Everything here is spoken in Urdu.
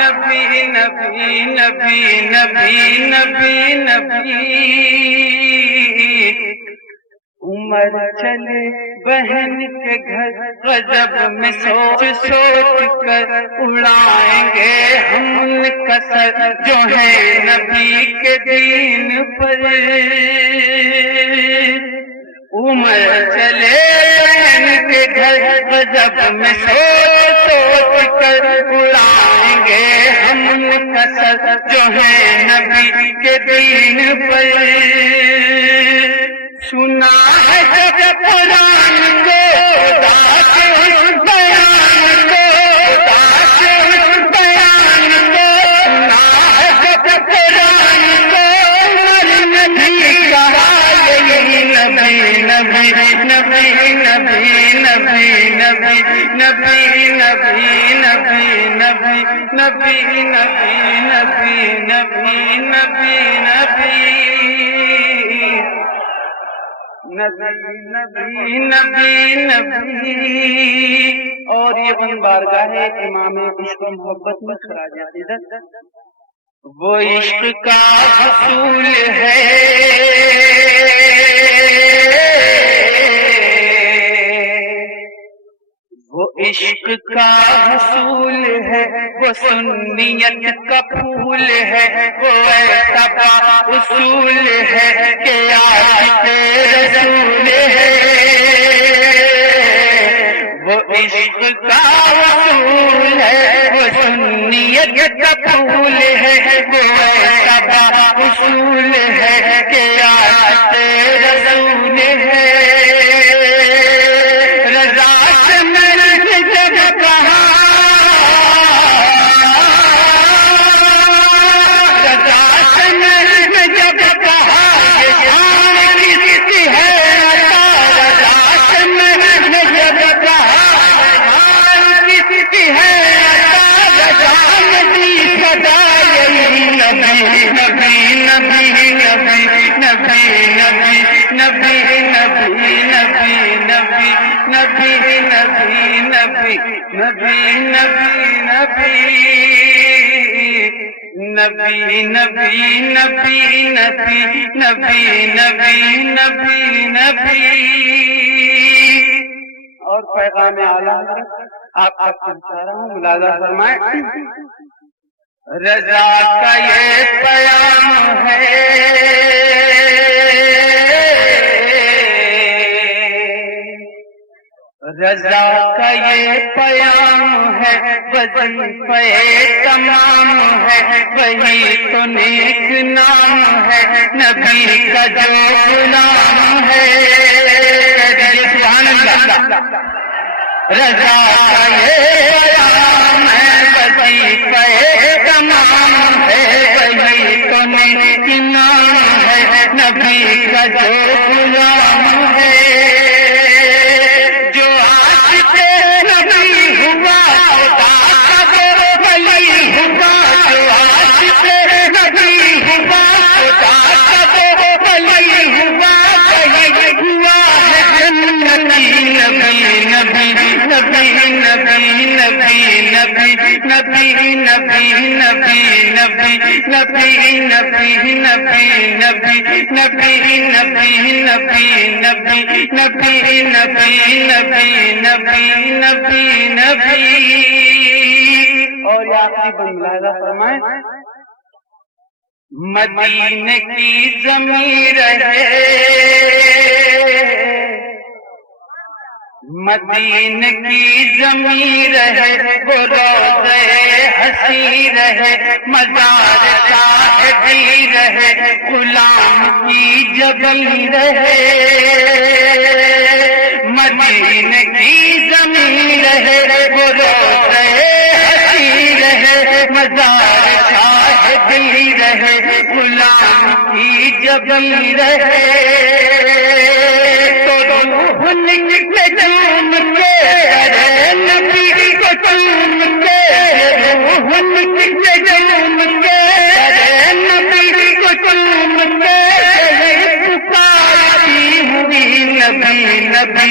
نبی نبی نبی نبی نبی نبی عمر چلے بہن کے گھر غضب میں سوچ سوچ کر اڑائیں گے ہم ان کا سر جو ہے نبی کے دین پر عمر چلے بہن کے گھر غضب میں سوچ سوچ کر اڑائیں گے ہم ان کا سر جو ہے نبی کے دین پر سنا ہے جب قرآن کو خدا کے اس بیان کو خدا کے اس بیان کو سنا ہے جب قرآن کو نبی کہا یہی نبی نبی نبی نبی نبی نبی نبی نبی نبی نبی نبی نبی نبی نبی نبی نبی نبی نبی اور یہ ان بارگاہ امام عشق و محبت میں خراج عقیدت وہ عشق کا حصول ہے وہ عشق کا حصول ہے وہ سنیت کا پھول ہے وہ ایسا اصول ہے کہ عاشق رسول ہے وہ عشق کا حصول ہے وہ سنیت کا پھول ہے وہ ایسا اصول ہے کہ عاشق رسول ہے نبی نبی نبی نبی نبی نبی نبی نبی اور پیغام اعلیٰ آپ تک پہنچا رہا ہوں، ملاحظہ فرمائیں۔ رضا کا یہ پیام ہے رضا کا یہ پیام ہے وظیفہ تمام ہے وہی تو نیک نام ہے نبی کا جو غلام ہے سبحان اللہ۔ رضا کا یہ پیام ہے وظیفہ تمام ہے وہی تو نیک نام ہے نبی کا جو غلام ہے نبی نبی نبی نبی نبی نبی نبی نبی نبی نبی نبی نبی نبی نبی نبی نبی نبی نبی اور یہ آخری بند ملاحظہ فرمائیں۔ مدینے کی زمین رہے مدینے کی زمین رہے وہ روضے ہنسی رہے مزار صاحبی رہے غلام کی جبل رہے مدینے کی زمین رہے وہ روضے ہنسی رہے مزار صاحبی رہے غلام کی جبل رہے تو نکلے جام کے ارے نبی کو چوم کے نکلے جام کے ارے نبی کو چوم کے پکارتی ہوئی نبی نبی